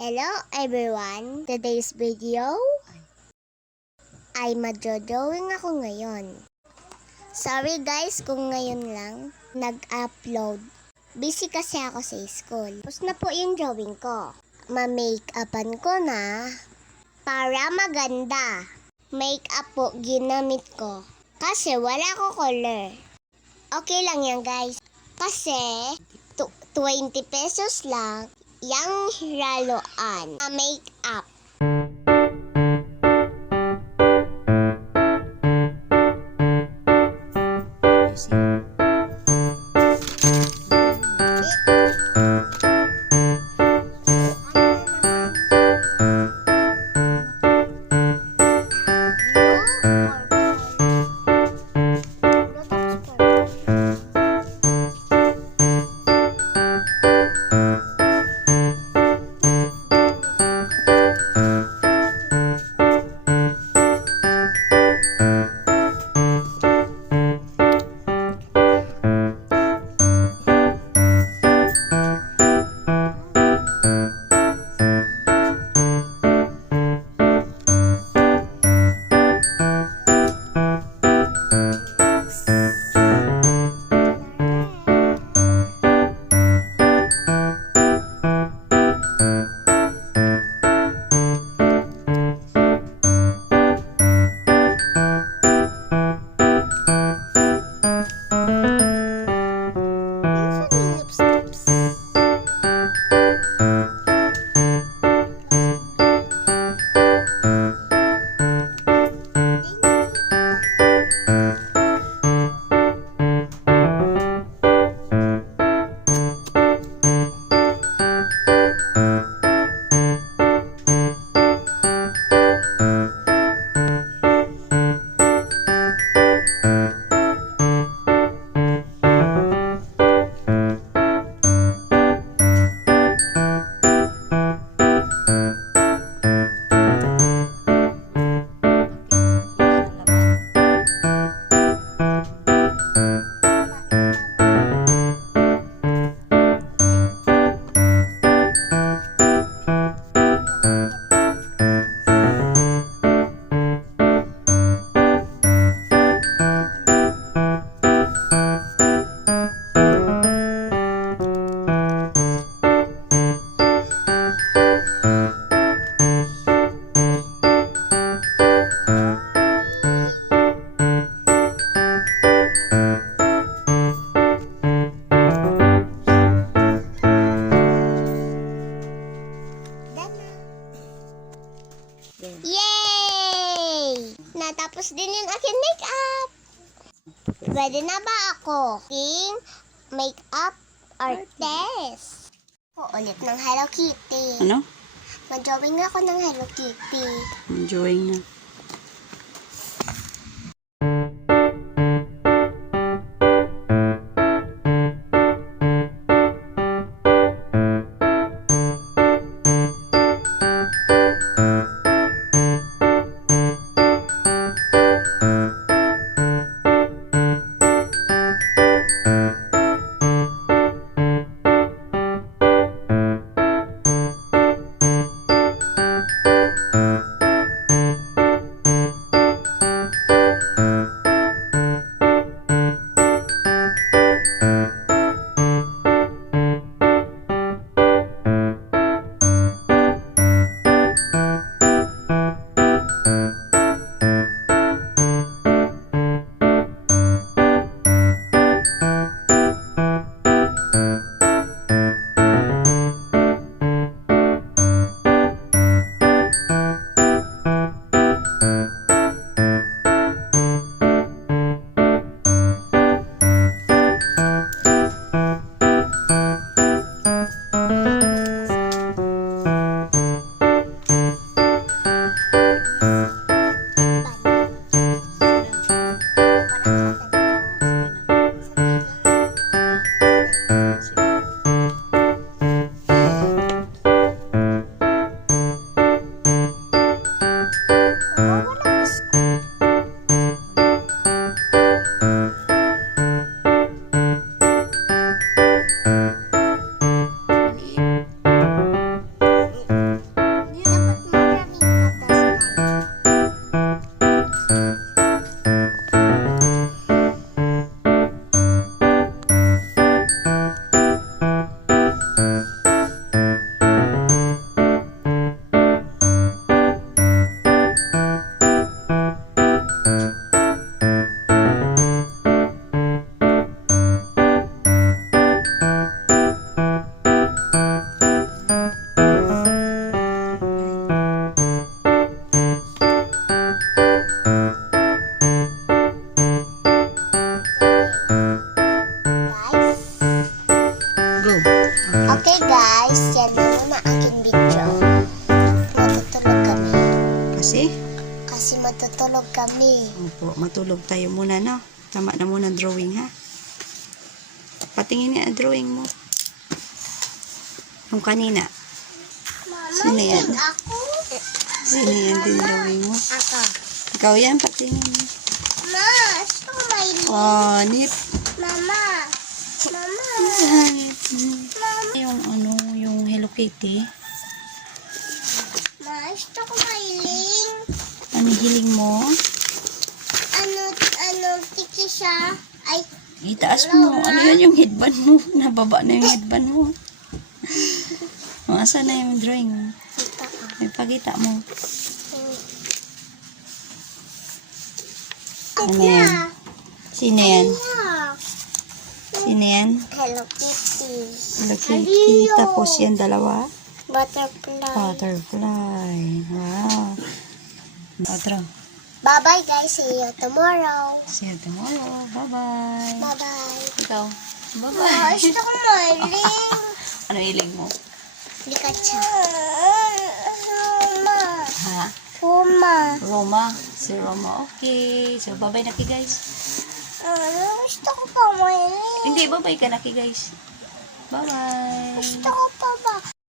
Hello everyone! Today's video ay magjo-drawing ako ngayon. Sorry guys kung ngayon lang nag-upload. Busy kasi ako sa school. Tapos na po yung drawing ko. Ma-make-upan ko na para maganda. Make-up po ginamit ko kasi wala ko color. Okay lang yan guys. Kasi 20 pesos lang yang hiraluan na make-up. Yay! Natapos din yung aking make-up. Pwede na ba ako? King make-up artist. Ulit ng Hello Kitty. Ano? Mag-drawing ako ng Hello Kitty. Enjoying na. matulog kami. Opo, matulog tayo muna, no? Tama na muna ang drawing, ha? Patingin nga ang drawing mo. Yung kanina. Mama, Sino yan? ako. Sino yan din drawing mo? Ako. Ikaw yan, patingin. Ma, gusto ko may Oh, nip. Mama. Mama. Mama. Yung ano, yung Hello Kitty. Ma, gusto ko mailing. Ano hiling mo? Tiki siya. Ay, Itaas mo. Ano yan yung headband mo? Nababa na yung headband mo. Asa na yung drawing mo? kita ka. May pagita mo. Ano yan? Sino yan? Sino yan? Hello Kitty. Hello Kitty. Tapos yan dalawa. Butterfly. Butterfly. Wow. Otro. Bye-bye guys. See you tomorrow. See you tomorrow. Bye-bye. Bye-bye. Ikaw. Ma, Bye-bye. gusto ko mailing. Ano hiling mo? Pikachu. Roma. Ha? Roma. Roma. Si Roma. Okay. So, bye-bye na guys. Gusto ko pa mailing. Hindi, bye-bye ka na guys. Bye-bye. Gusto ko pa ba?